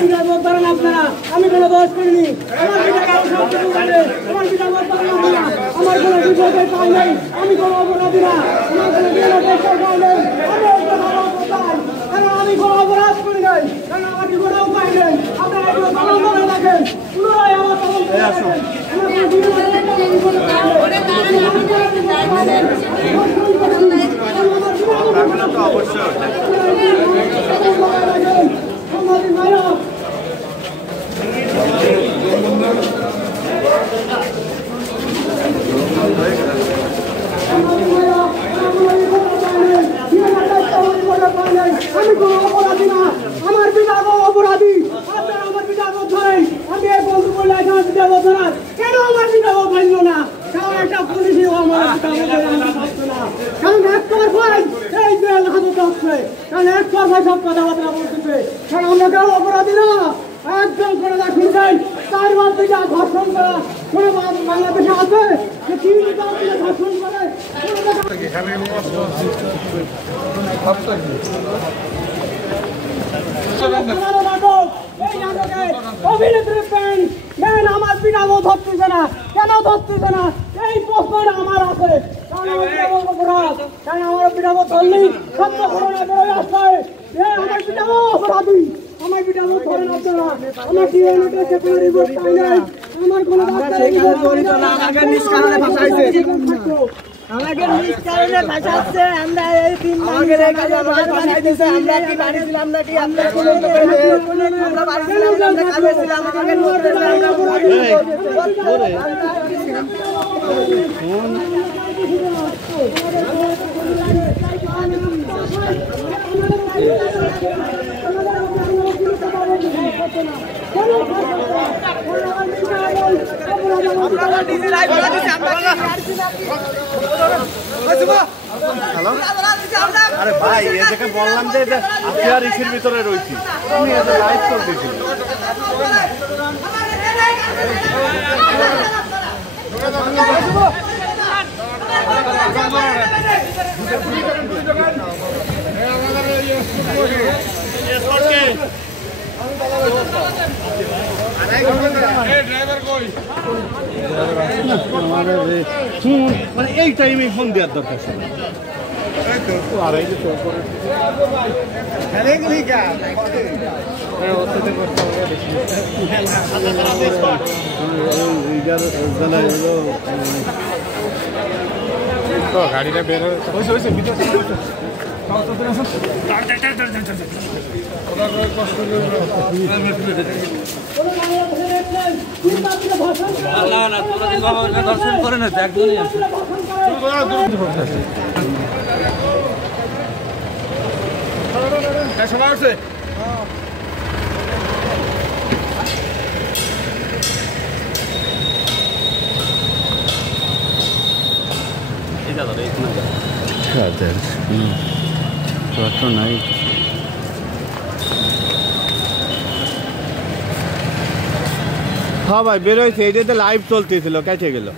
পিতার ভোট ধরেন আপনারা। আমি কোনো দোষ করিনি। আমার পিতা কারো সবকিছু জানে। আমার পিতার ভোট ধরেন আপনারা। আমার কোনো বিপদের পাই নাই। আমি কোনো অপরাধী না। আমার কোনো বিপদের পাই নাই। আমি একজন অপরাধী। কারণ আমি কোনো অপরাধ করি নাই। কারণ আমাকে কোনো উপায় নেই। আপনারা একটু তদন্ত করে রাখেন। পুনরায় আমার তদন্ত করে রাখেন। আমি কোনো অপরাধী না। আমার পিতা অপরাধী। আপনারা আমার পিতা ধরেন। আমি এই বন্ধু বলে আমার পিতা ধরার কেন আমার পিতা ভাঙল না? কারণ একটা পুলিশই আমার পিতা ভাবতো না। কারণ একবার ভাই এই জেল হাজত হচ্ছে। কারণ একবার ভাই সব কথাবার্তা বলতেছে। কারণ আমরা কেউ অপরাধী না। একদম করে রাখুন যাই 4 বার থেকে ধর্ষণ করা কোনো বাংলাদেশে আছে? 3 বার থেকে ধর্ষণ করে অভিনেত্রী প্যান্ট আমার পিঠাও ধরতেছে না। কেন ধরতেছে না? এই প্রশ্নটা আমার আছে। কারণ আমার পিঠাও অপরাধ। কারণ আমার পিঠাও ধরলেই সত্য ঘটনা বেরোয় আসছে। আমার পিঠাও অপরাধী। আমার পিঠাও ধরে না আপনারা। আমার ডিএনএ সেখানে রিপোর্ট পাই নাই। আমার কোনো আমাকে নিষ্কারণে ভাষাইছে। আমাকে নিষ্কারণে ভাষাচ্ছে। আমরা এই 3 আমাকে ভাষাই দিয়েছে। আমরা কি বাড়ি ছিলাম নাকি? আমরা কোনো আমরা বাড়ি ছিলাম না, আমরা কাজে ছিলাম। আমাকে আরে ভাই এটাকে বললাম যে আপনি আর ইসের ভিতরে রয়েছি, তুমি এটা লাইভ করতেছি। মানে এই টাইমে ফোন দেওয়ার দরকার ছিল। গাড়িটা বের হয়েছে ভিতরে দর্শন করে না একদমই সবাই আছে। নাই হ্যাঁ ভাই বের হয়েছে। এইটাতে লাইভ চলতেছিল, কেটে গেল।